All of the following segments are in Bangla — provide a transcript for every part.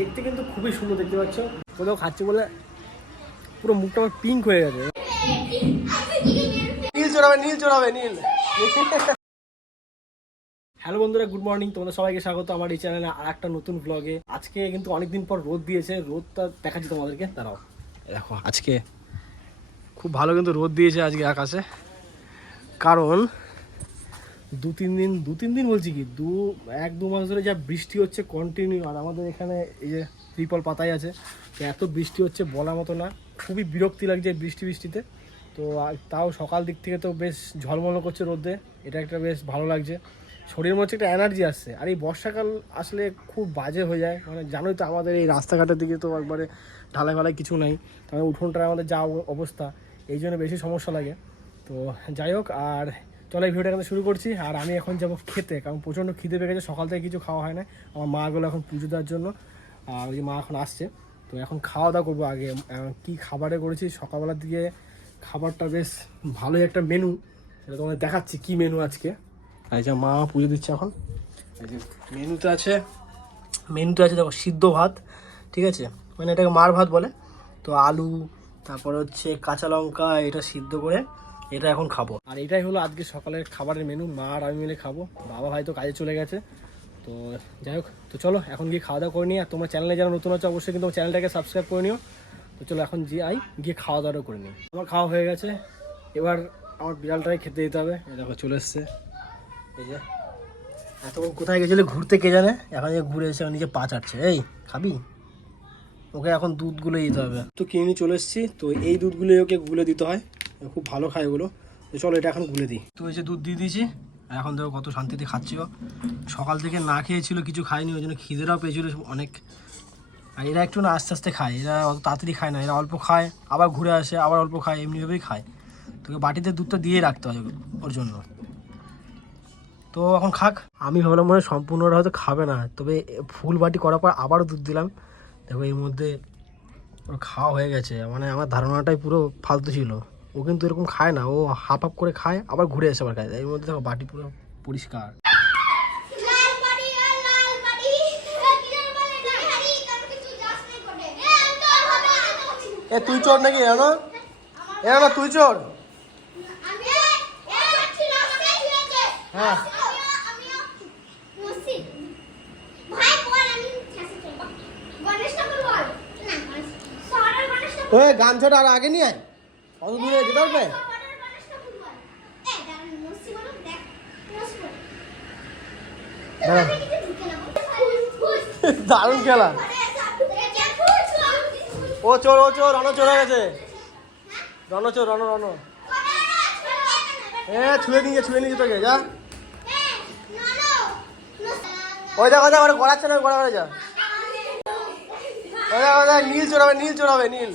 দেখতে কিন্তু খুবই সুন্দর, দেখতে পাচ্ছ। কোথাও খাচ্ছে বলে পুরো মুখটা আমার পিঙ্ক হয়ে গেছে। নীল চড়াবে, নীল চড়াবে, নীল। হ্যালো বন্ধুরা, গুড মর্নিং। তোমাদের সবাইকে স্বাগত আমার এই চ্যানেলে আর একটা নতুন ব্লগে। আজকে কিন্তু অনেকদিন পর রোদ দিয়েছে, রোদটা দেখাচ্ছি তোমাদেরকে। দাঁড়াও, দেখো আজকে খুব ভালো কিন্তু রোদ দিয়েছে আজকে আকাশে। কারণ দু তিন দিন বলছি কি এক দু মাস ধরে যা বৃষ্টি হচ্ছে কন্টিনিউ। আর আমাদের এখানে এই যে ত্রিপল পাতাই আছে, তো এত বৃষ্টি হচ্ছে বলার মতো না। খুবই বিরক্তি লাগছে বৃষ্টিতে। তো তাও সকাল দিক থেকে তো বেশ ঝলমলো করছে রোদে, এটা একটা বেশ ভালো লাগছে। শরীরের মধ্যে একটা এনার্জি আসছে। আর এই বর্ষাকাল আসলে খুব বাজে হয়ে যায়, মানে জানোই তো আমাদের এই রাস্তাঘাটের দিকে তো একবারে ঢালাই ফালাই কিছু নাই, তাহলে উঠোনটার আমাদের যা অবস্থা, এই জন্য বেশি সমস্যা লাগে। তো যাই হোক, আর চলো এই ভিডিওটা এখানে শুরু করছি। আর আমি এখন যাবো খেতে, কারণ প্রচণ্ড খিদে পেয়ে গেছে, সকাল থেকে কিছু খাওয়া হয় না। আমার মা গেলো এখন পুজো দেওয়ার জন্য, আর ওই যে মা এখন আসছে। তো এখন খাওয়া দাওয়া করবো। আগে কি খাবারে করেছি সকালবেলার দিকে, খাবারটা বেশ ভালোই একটা মেনু, সেটা তোমাদের দেখাচ্ছি কি মেনু আজকে। এই যে মা পুজো দিচ্ছে এখন। এই যে মেনুতে আছে দেখো সিদ্ধ ভাত, ঠিক আছে, মানে এটাকে মার ভাত বলে। তো আলু, তারপরে হচ্ছে কাঁচা লঙ্কা, এটা সিদ্ধ করে এটা এখন খাবো। আর এটাই হলো আজকে সকালের খাবারের মেনু। মা আর আমি মিলে খাবো, বাবা ভাই তো কাজে চলে গেছে। তো যাই হোক, তো চলো এখন গিয়ে খাওয়া দাওয়া করে নিই। আর তোমার চ্যানেলে যারা নতুন আছে অবশ্যই কিন্তু তোমার চ্যানেলটাকে সাবস্ক্রাইব করে নিও। তো চলো এখন গিয়ে খাওয়া দাওয়াটা করে নিই। আমার খাওয়া হয়ে গেছে, এবার আমার বিড়ালটাকে খেতে দিতে হবে। দেখো চলে এসছে। এই যে এতক্ষণ কোথায় গেছিলে ঘুরতে কে জানে, এখন যে ঘুরে এসে নিজে পা চাটছে। এই খাবি? ওকে এখন দুধগুলো দিতে হবে। তো কিনে নিয়ে চলে এসেছি, তো এই দুধগুলো ওকে গুলে দিতে হয়, খুব ভালো খায় ওগুলো। তো চলো এটা এখন গুলে দিই। তো এই যে দুধ দিয়ে দিয়েছি, এখন দেখো কত শান্তিতে খাচ্ছিও। সকাল থেকে না খেয়েছিল, কিছু খায়নি, ওই জন্য খিদেটাও পেয়েছিল অনেক। আর এরা একটু না আস্তে আস্তে খায়, এরা অত তাড়াতাড়ি খায় না, এরা অল্প খায় আবার ঘুরে আসে, আবার অল্প খায়, এমনিভাবেই খায়। তোকে বাটিতে দুধটা দিয়ে রাখতে হয় ওর জন্য। তো এখন খাক। আমি ভাবলাম মনে হয় সম্পূর্ণটা হয়তো খাবে না, তবে ফুল বাটি করার পর আবারও দুধ দিলাম। দেখো এর মধ্যে ওর খাওয়া হয়ে গেছে, মানে আমার ধারণাটাই পুরো ফালতু ছিল। ও কিন্তু এরকম খায় না, ও হাফ হাফ করে খায় আবার ঘুরে এসে আবার খায়। এর মধ্যে দেখো বাটি পুরো পরিষ্কার। এ তুই চোর নাকি? না তুই চোর? হ্যাঁ গান ছোটা আর আগে নিয়ে আয়, অত দূরে যেতে পারবে? দারুণ খেলা। ও চোর, রণ চোর হয়ে গেছে। রণ ছুঁয়ে নিয়ে তোকে যা। ওই দেখো ওরা গড়াচ্ছে না, গড়া যা। নীল চড়াবে, নীল।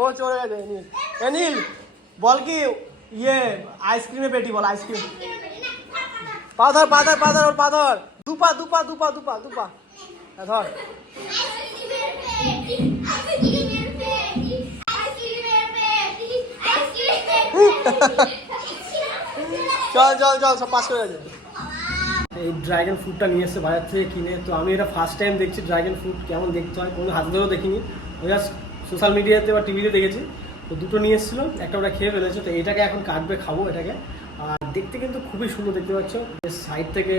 ও চড়ে গেছে নীল। নীল বল কি ইয়ে আইসক্রিমে পেটি বল, আইসক্রিম। পাথর ওর পাথর, দুপা ধর। চল সব পাস করে গেছে। এই ড্রাগন ফ্রুটটা নিয়ে এসছে বাজার থেকে কিনে। তো আমি এটা ফার্স্ট টাইম দেখছি ড্রাগন ফ্রুট কেমন দেখতে হয়, কোনো হাতে ধরেও দেখিনি, ওই জাস্ট সোশ্যাল মিডিয়াতে বা টিভিতে দেখেছি। তো দুটো নিয়ে এসেছিলো, একটা ওটা খেয়ে ফেলেছে। তো এটাকে এখন কাটবে, খাবো এটাকে। আর দেখতে কিন্তু খুবই সুন্দর, দেখতে পাচ্ছ। সাইড থেকে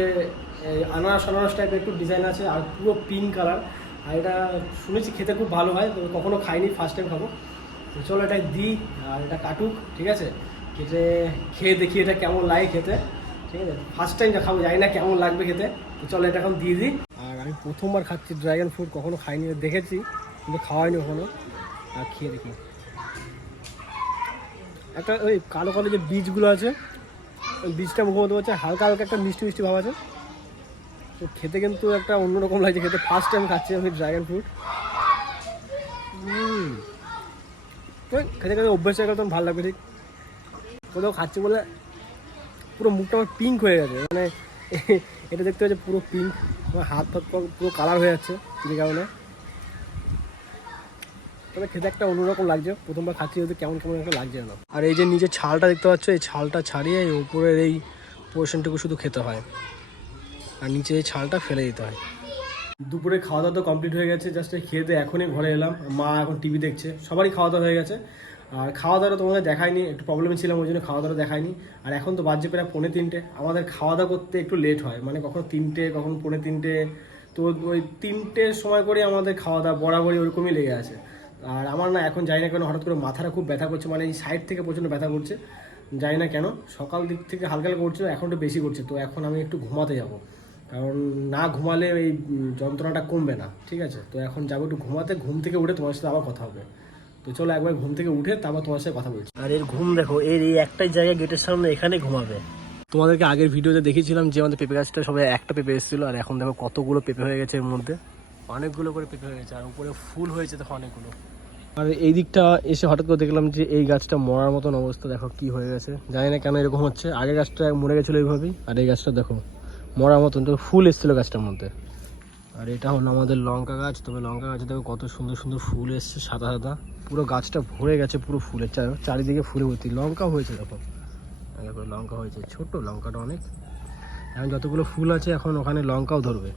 আনারস টাইপের একটু ডিজাইন আছে, আর পুরো পিঙ্ক কালার। আর এটা শুনেছি খেতে খুব ভালো হয়, তো কখনো খাইনি, ফার্স্ট টাইম খাবো। তো চলো এটা দিই, আর এটা কাটুক, ঠিক আছে। খেয়ে দেখি এটা কেমন লাগে খেতে, ঠিক আছে। ফার্স্ট টাইম খাবো, জানি না কেমন লাগবে খেতে। তো চলো এটা এখন দিয়ে দিই। আর আমি প্রথমবার খাচ্ছি ড্রাগন ফ্রুট, কখনো খাইনি, দেখেছি কিন্তু খাওয়াইনি কখনো। আর খেয়ে দেখি। একটা ওই কালো যে বীজগুলো আছে, ওই বীজটা মুখে মধ্যে হচ্ছে হালকা একটা মিষ্টি ভাব আছে। তো খেতে কিন্তু একটা অন্যরকম লাগছে খেতে, ফার্স্ট টাইম খাচ্ছি আমি ড্রাগন ফ্রুট। খেতে অভ্যাস হয়ে গেলে তখন ভালো লাগবে, ঠিক। কোথাও খাচ্ছি বলে পুরো মুখটা আমার পিঙ্ক হয়ে গেছে, মানে এটা দেখতে পাচ্ছি পুরো পিঙ্ক, আমার হাত পুরো কালার হয়ে যাচ্ছে যে কারণে। তবে খেতে একটা অন্যরকম লাগছে, প্রথমবার খাচ্ছি যদি কেমন একটা লাগছে না। আর এই যে নিচে ছালটা দেখতে পাচ্ছ, এই ছালটা ছাড়িয়ে এই উপরের এই পোর্শনটুকু শুধু খেতে হয়, আর নিচে এই ছালটা ফেলে দিতে হয়। দুপুরে খাওয়া দাওয়া তো কমপ্লিট হয়ে গেছে, জাস্ট খেয়ে দিয়ে এখনই ঘরে এলাম। মা এখন টিভি দেখছে, সবারই খাওয়া দাওয়া হয়ে গেছে। আর খাওয়া দাওয়া তোমাদের দেখায়নি, একটু প্রবলেমে ছিলাম, ওই জন্য খাওয়া দাওয়া দেখায়নি। আর এখন তো বাজছে প্রায় 2:45। আমাদের খাওয়া দাওয়া করতে একটু লেট হয়, মানে কখনো 3টে, কখনো 2:45। তো ওই 3টের সময় করে আমাদের খাওয়া দাওয়া বরাবরই ওরকমই লেগে আছে। আর আমার না এখন জানি না কেন হঠাৎ করে মাথাটা খুব ব্যথা করছে, মানে এই সাইড থেকে প্রচণ্ড ব্যথা করছে, জানি না কেন। সকাল দিক থেকে হালকা হালকা করছে, এখন একটু বেশি করছে। তো এখন আমি একটু ঘুমাতে যাব, কারণ না ঘুমালে এই যন্ত্রণাটা কমবে না, ঠিক আছে? তো এখন যাবো একটু ঘুমাতে, ঘুম থেকে উঠে তোমার সাথে আবার কথা হবে। তো চলো একবার ঘুম থেকে উঠে তারপর তোমার সাথে কথা বলছি। আর এর ঘুম দেখো, এর এই একটাই জায়গায় গেটের সামনে, এখানে ঘুমাবে। তোমাদেরকে আগের ভিডিওতে দেখিয়েছিলাম যে আমাদের পেঁপে গাছটা সবাই একটা পেঁপে এসেছিলো, আর এখন দেখো কতগুলো পেঁপে হয়ে গেছে এর মধ্যে, অনেকগুলো করে পেঁপে হয়ে গেছে। আর উপরে ফুল হয়েছে দেখো অনেকগুলো। আর এই দিকটা এসে হঠাৎ করে দেখলাম যে এই গাছটা মরার মতন অবস্থা, দেখো কি হয়ে গেছে, জানি না কেন এরকম হচ্ছে। আগের গাছটা মরে গেছিলো এইভাবেই, আর এই গাছটা দেখো মরার মতন, তো ফুল এসেছিলো গাছটার মধ্যে। আর এটা হলো আমাদের লঙ্কা গাছ। তবে লঙ্কা গাছে দেখো কত সুন্দর সুন্দর ফুল এসছে, সাদা সাদা, পুরো গাছটা ভরে গেছে পুরো ফুলের, চারিদিকে ফুলে ভর্তি। লঙ্কা হয়েছে দেখো, দেখো লঙ্কা হয়েছে, ছোট লঙ্কাটা অনেক। এখন যতগুলো ফুল আছে এখন ওখানে লঙ্কাও ধরবে।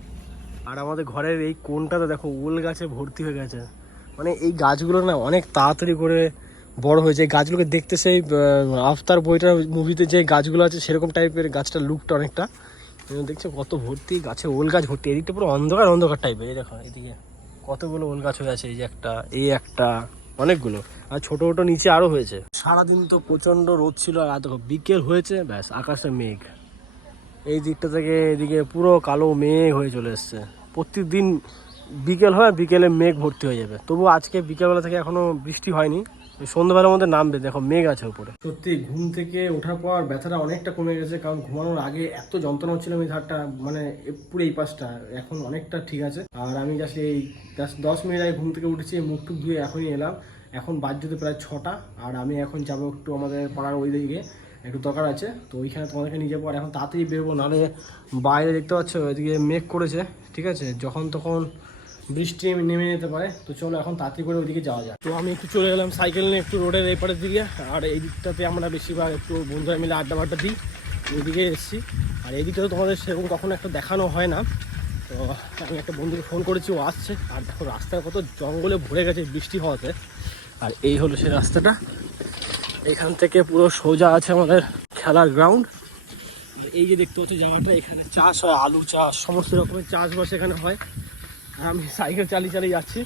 আর আমাদের ঘরের এই কোণটাতে দেখো ওল গাছে ভর্তি হয়ে গেছে। মানে এই গাছগুলো না অনেক তাড়াতাড়ি করে বড় হয়েছে। এই গাছগুলোকে দেখতে সেই আফতার বইটার মুভিতে যে গাছগুলো আছে সেরকম টাইপের গাছটার লুকটা অনেকটা। দেখছো কত ভর্তি গাছে ওল গাছ ভর্তি, এদিকটা পুরো অন্ধকার অন্ধকার টাইপের। এই দেখো এদিকে কতগুলো ওল গাছ হয়ে আছে, এই যে একটা, এই একটা, অনেকগুলো। আর ছোট ছোট নিচে আরো হয়েছে। সারাদিন তো প্রচন্ড রোদ ছিল, আর দেখো বিকেল হয়েছে, ব্যাস আকাশে মেঘ। এই দিকটা থেকে এদিকে পুরো কালো মেঘ হয়ে চলে এসছে। প্রত্যেকদিন বিকেল হয়, বিকেলে মেঘ ভর্তি হয়ে যাবে। তবু আজকে বিকেলবেলা থেকে এখনো বৃষ্টি হয়নি, সন্ধ্যাবেলার মধ্যে নামবে। দেখো মেঘ আছে উপরে। সত্যি ঘুম থেকে ওঠার পর ব্যথাটা অনেকটা কমে গেছে, কারণ ঘুমানোর আগে এত যন্ত্রণা হচ্ছিল এই ধারটা, মানে পুরো এই পাশটা। এখন অনেকটা ঠিক আছে। আর আমি জাস্ট 10 মিনিট আগে ঘুম থেকে উঠেছি, মুখ টুক ধুয়ে এখনই এলাম। এখন বাজতে প্রায় 6টা। আর আমি এখন যাবো একটু আমাদের পাড়ার ওই দিকে, একটু দরকার আছে। তো ওইখানে তোমাদেরকে নিয়ে যাবো। আর এখন তাড়াতাড়ি বেরোবো, নাহলে বাইরে দেখতে পাচ্ছ ওইদিকে মেঘ করেছে, ঠিক আছে? যখন তখন বৃষ্টি নেমে যেতে পারে। তো চলো এখন তাড়াতাড়ি করে ওইদিকে যাওয়া যায়। তো আমি একটু চলে গেলাম সাইকেল নিয়ে একটু রোডের এই পাড়ের দিকে। আর এই দিকটাতে আমরা বেশিরভাগ একটু বন্ধুরা মিলে আড্ডা বাড্ডা দিই, ওইদিকে এসেছি। আর এই দিকটা তো তোমাদের সেরকম কখনো একটা দেখানো হয় না। তো আমি একটা বন্ধুকে ফোন করেছি, ও আসছে। আর দেখো রাস্তায় কত জঙ্গলে ভরে গেছে বৃষ্টি হওয়াতে। আর এই হলো সেই রাস্তাটা, এখান থেকে পুরো সোজা আছে আমাদের খেলার গ্রাউন্ড। এই যে দেখতে পাচ্ছ জায়গাটা, এখানে চাষ হয়, আলু চাষ, সমস্ত রকমের চাষবাস এখানে হয়। আর আমি সাইকেল চালিয়ে চালিয়ে যাচ্ছি।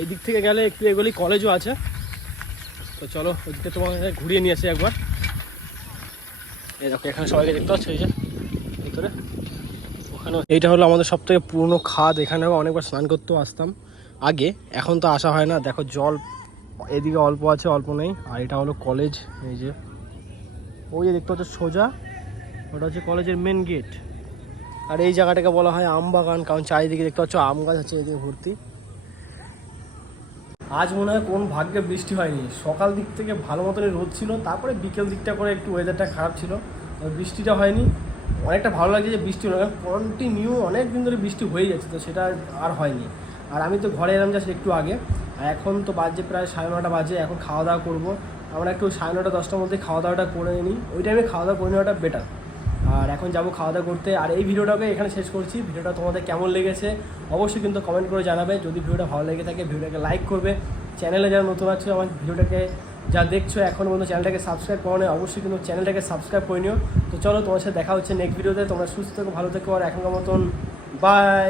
এই দিক থেকে গেলে একটু এগুলি কলেজও আছে। তো চলো ওইদিকে তোমাকে ঘুরিয়ে নিয়ে আসি একবার। এই দেখো এখানে সবাইকে দেখতে পাচ্ছ, এই যে ভিতরে ওখানে। এইটা হলো আমাদের সব থেকে পুরনো খাদ, এখানেও অনেকবার স্নান করতেও আসতাম আগে, এখন তো আসা হয় না। দেখো জল এদিকে অল্প আছে, অল্প নেই। আর এটা হলো কলেজ, এই যে ওই যে দেখতে পাচ্ছ সোজা, ওটা হচ্ছে কলেজের মেন গেট। আর এই জায়গাটাকে বলা হয় আম বাগান, কারণ চারিদিকে দেখতে পাচ্ছ আম গাছ আছে এদিকে ভর্তি। আজ মনে হয় কোন ভাগ্যে বৃষ্টি হয়নি। সকাল দিক থেকে ভালো মতনই রোদ ছিল, তারপরে বিকেল দিকটা করে একটু ওয়েদারটা খারাপ ছিল, বৃষ্টিটা হয়নি। অনেকটা ভালো লাগছে যে বৃষ্টি হলো, কন্টিনিউ অনেক দিন ধরে বৃষ্টি হয়ে যাচ্ছে, তো সেটা আর হয়নি। আর আমি তো ঘরে এলাম জাস্ট একটু আগে। আর এখন তো বাজে প্রায় 9:30 বাজে, এখন খাওয়া দাওয়া করবো। আমরা একটু 9:30 10টার মধ্যে খাওয়া দাওয়াটা করে নিই, ওই টাইমে খাওয়া দাওয়া করে নেওয়াটা বেটার। আর এখন যাবো খাওয়া দাওয়া করতে। আর এই ভিডিওটাকে এখানে শেষ করছি। ভিডিওটা তোমাদের কেমন লেগেছে অবশ্যই কিন্তু কমেন্ট করে জানাবে। যদি ভিডিওটা ভালো লেগে থাকে ভিডিওটাকে লাইক করবে। চ্যানেলে যারা নতুন আছে আমার ভিডিওটাকে যা দেখছো এখন পর্যন্ত চ্যানেলটাকে সাবস্ক্রাইব করো না, অবশ্যই কিন্তু চ্যানেলটাকে সাবস্ক্রাইব করে নিও। তো চলো তোমার সাথে দেখা হচ্ছে নেক্সট ভিডিওতে। তোমরা সুস্থ থেকো, ভালো থেকো। আর এখনকার মতন বাই।